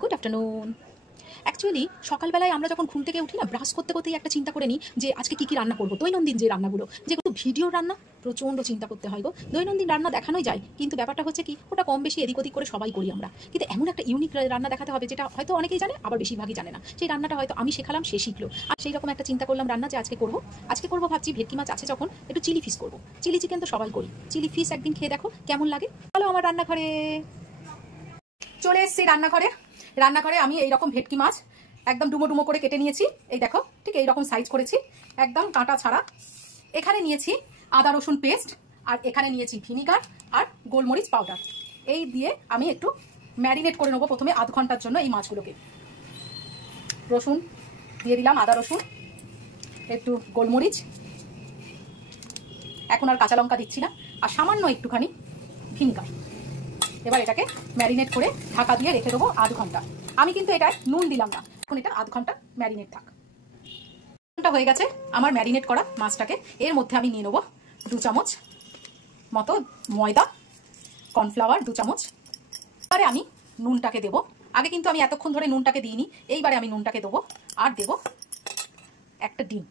Good afternoon. Actually সকালবেলায় আমরা যখন ঘুম থেকে উঠি না, ব্রাশ করতে করতেই একটা চিন্তা করে নিই যে আজকে কী কী রান্না করবো। দৈনন্দিন যে রান্নাগুলো, যেগুলো ভিডিওর রান্না, প্রচণ্ড চিন্তা করতে হয় গো। দৈনন্দিন রান্না দেখানোই যায়, কিন্তু ব্যাপারটা হচ্ছে কি, ওটা কম বেশি এদিক ওদিক করে সবাই করি আমরা, কিন্তু এমন একটা ইউনিক রান্না দেখাতে হবে যেটা হয়তো অনেকেই জানে, আবার বেশিরভাগই জানে না। সেই রান্নাটা হয়তো আমি শেখালাম, সে শিখলো। আর সেই রকম একটা চিন্তা করলাম রান্না যে আজকে করবো ভাবছি ভেটকি মাছ আছে যখন, একটু চিলি ফিশ করবো। চিলি চিকেন তো সবাই করি, চিলি ফিশ একদিন খেয়ে দেখো কেমন লাগে। চলো আমার রান্নাঘরে চলে এসেছি। রান্নাঘরে আমি এইরকম ভেটকি মাছ একদম ডুমো ডুমো করে কেটে নিয়েছি। এই দেখো, ঠিক এইরকম সাইজ করেছি, একদম কাঁটা ছাড়া। এখানে নিয়েছি আদা রসুন পেস্ট, আর এখানে নিয়েছি ভিনিগার আর গোলমরিচ পাউডার। এই দিয়ে আমি একটু ম্যারিনেট করে নেবো প্রথমে আধ ঘন্টার জন্য এই মাছগুলোকে। রসুন দিয়ে দিলাম, আদা রসুন, একটু গোলমরিচ, এখন আর কাঁচা লঙ্কা দিচ্ছি না, আর সামান্য একটুখানি ভিনিগার। এবার এটাকে ম্যারিনেট করে ঢাকা দিয়ে রেখে দেবো আধ ঘন্টা। আমি কিন্তু এটায় নুন দিলাম না, এখন এটা আধ ঘন্টা ম্যারিনেট থাক। ঘন্টা হয়ে গেছে আমার ম্যারিনেট করা মাছটাকে। এর মধ্যে আমি নিয়ে নেবো 2 চামচ মতো ময়দা, কর্নফ্লাওয়ার 2 চামচ। এবারে আমি নুনটাকে দেবো। আগে কিন্তু আমি এতক্ষণ ধরে নুনটাকে দিইনি, এইবারে আমি নুনটাকে দেবো। আর দেবো একটা ডিম।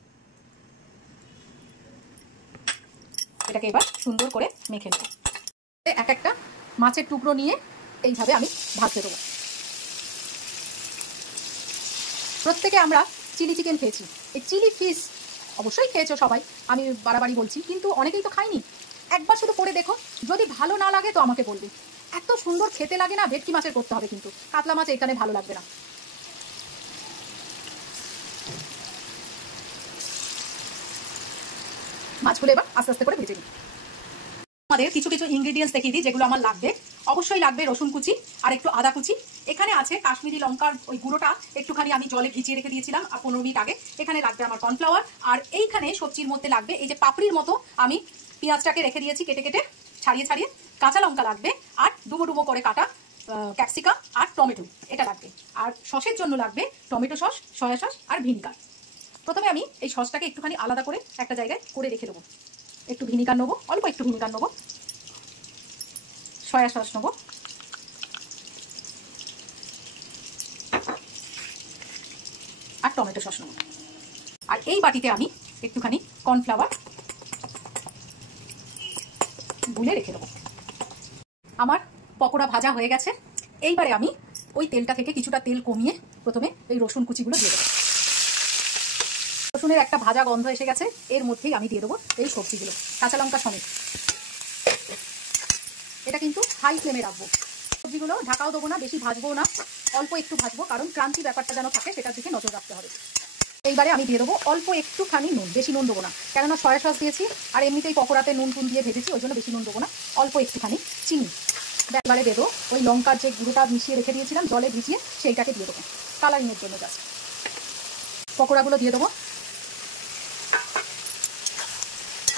এটাকে এবার সুন্দর করে মেখে নেব। এক একটা মাছের টুকরো নিয়ে এইভাবে আমি ভাজতে দেবো। প্রত্যেকে আমরা চিলি চিকেন খেয়েছি, এই চিলি ফিশ অবশ্যই খেয়েছো সবাই, আমি বাড়াবাড়ি বলছি, কিন্তু অনেকেই তো খাইনি। একবার শুধু করে দেখো, যদি ভালো না লাগে তো আমাকে বলবি। এত সুন্দর খেতে লাগে না, ভেটকি মাছের করতে হবে, কিন্তু কাতলা মাছ এখানে ভালো লাগবে না। মাছগুলো এবার আস্তে আস্তে করে ভেজে নিই। আমাদের কিছু কিছু ইনগ্রিডিয়েন্টস দেখিয়ে দিই যেগুলো আমার লাগবে। অবশ্যই লাগবে রসুন কুচি আর একটু আদা কুচি। এখানে আছে কাশ্মীরি লঙ্কার ওই গুঁড়োটা, একটুখানি আমি জলে ভিজিয়ে রেখে দিয়েছিলাম 15 মিনিট আগে। এখানে লাগবে আমার কর্নফ্লাওয়ার, আর এইখানে সবজির মধ্যে লাগবে এই যে পাপড়ির মতো আমি পেঁয়াজটাকে রেখে দিয়েছি কেটে কেটে, ছাড়িয়ে ছাড়িয়ে। কাঁচা লঙ্কা লাগবে, আর ডুবো ডুবো করে কাটা ক্যাপসিকাম আর টমেটো এটা লাগবে। আর সসের জন্য লাগবে টমেটো সস, সয়া সস আর ভিনিগার। প্রথমে আমি এই সসটাকে একটুখানি আলাদা করে একটা জায়গায় করে রেখে দেবো। একটু ভিনিগার নেবো, অল্প একটু ভিনিগার নেবো, সয়া সস নেবো, আর টমেটো সস নেবো। আর এই বাটিতে আমি একটুখানি কর্নফ্লাওয়ার গুলে রেখে দেবো। আমার পকোড়া ভাজা হয়ে গেছে। এইবারে আমি ওই তেলটা থেকে কিছুটা তেল কমিয়ে প্রথমে এই রসুন কুচিগুলো দিয়ে দেবো। রসুনের একটা ভাজা গন্ধ এসে গেছে, এর মধ্যেই আমি দিয়ে দেবো এই সবজিগুলো, কাঁচা লঙ্কা সমেত। এটা কিন্তু হাই ফ্লেমে রাখবো। সবজিগুলো ঢাকাও দেবো না, বেশি ভাজবো না, অল্প একটু ভাজবো, কারণ ক্রান্তি ব্যাপারটা যেন থাকে সেটার দিকে নজর রাখতে হবে। এইবারে আমি দিয়ে দেবো অল্প একটুখানি নুন, বেশি নুন দেবো না, কেননা সয়া সস দিয়েছি আর এমনিতেই পকোড়াতে নুন টুন দিয়ে ভেজেছি, ওই জন্য বেশি নুন দেবো না, অল্প একটুখানি চিনি। এবারে দেবো ওই লঙ্কার যে গুঁড়োটা মিশিয়ে রেখে দিয়েছিলাম জলে ভিজিয়ে, সেইটাকে দিয়ে দেবো কালারিংয়ের জন্য জাস্ট। পকোড়াগুলো দিয়ে দেবো।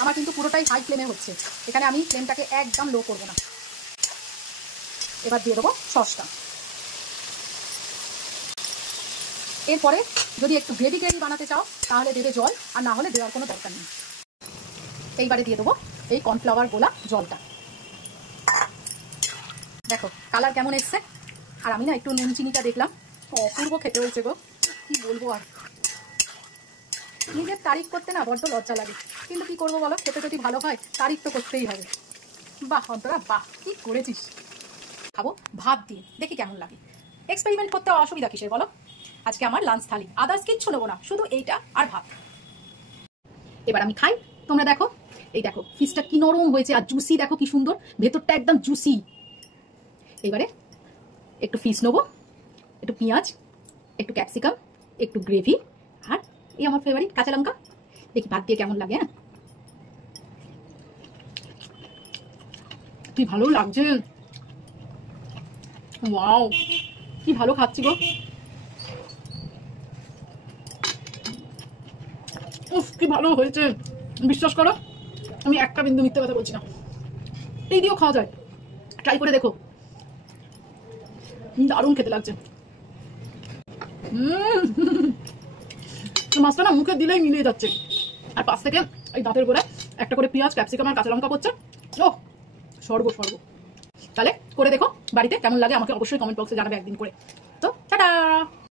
আমার কিন্তু পুরোটাই হাই ফ্লেমে হচ্ছে, এখানে আমি ফ্লেমটাকে একদম লো করবো না। এবার দিয়ে দেবো সসটা। এরপরে যদি একটু গ্রেভি বানাতে চাও তাহলে দেবে জল, আর না হলে দেওয়ার কোনো দরকার নেই। এইবারে দিয়ে দেবো এই কর্নফ্লাওয়ার গোলা জলটা। দেখো কালার কেমন এসছে। আর আমি না একটু নুন চিনিটা দেখলাম, অপূর্ব খেতে হয়েছে গো, কি বলবো আর। নিজের তারিফ করতে না বড্ড লজ্জা লাগে, কিন্তু কি করবো বলো, খেতে যদি ভালো হয় তারিফ তো করতেই হবে। বাহ অন্তরা, বাহ কি করেছিস। খাবো ভাত দিয়ে, দেখি কেমন লাগে। এক্সপেরিমেন্ট করতে অসুবিধা কিসের বলো। আজকে আমার লাঞ্চ থালি, আদার্স কিচ্ছু নেবো না, শুধু এইটা আর ভাত। এবার আমি খাই, তোমরা দেখো। এই দেখো ফিশটা কি নরম হয়েছে, আর জুসি দেখো কি সুন্দর, ভেতরটা একদম জুসি। এবারে একটু ফিশ নেবো, একটু পেঁয়াজ, একটু ক্যাপসিকাম, একটু গ্রেভি, আর এই আমার ফেভারিট কাঁচা লঙ্কা। দেখি ভাত দিয়ে কেমন লাগে। হ্যাঁ কি ভালো লাগছে, ওয়াও কি ভালো খাচ্ছি গো। উফ কি ভালো হয়েছে, বিশ্বাস করো আমি একটা বিন্দু মিথ্যে কথা বলছি না। এই দিয়েও খাওয়া যায়, ট্রাই করে দেখো, দারুণ খেতে লাগছে। মাছটা না মুখে দিলেই মিলিয়ে যাচ্ছে, আর পাশ থেকে এই দাঁতের গোড়ায় একটা করে পেঁয়াজ, ক্যাপসিকাম আর কাঁচা লঙ্কা পড়ছে। ও স্বর্গ স্বর্গ। তাহলে করে দেখো বাড়িতে, কেমন লাগে আমাকে অবশ্যই কমেন্ট বক্সে জানাবে একদিন করে।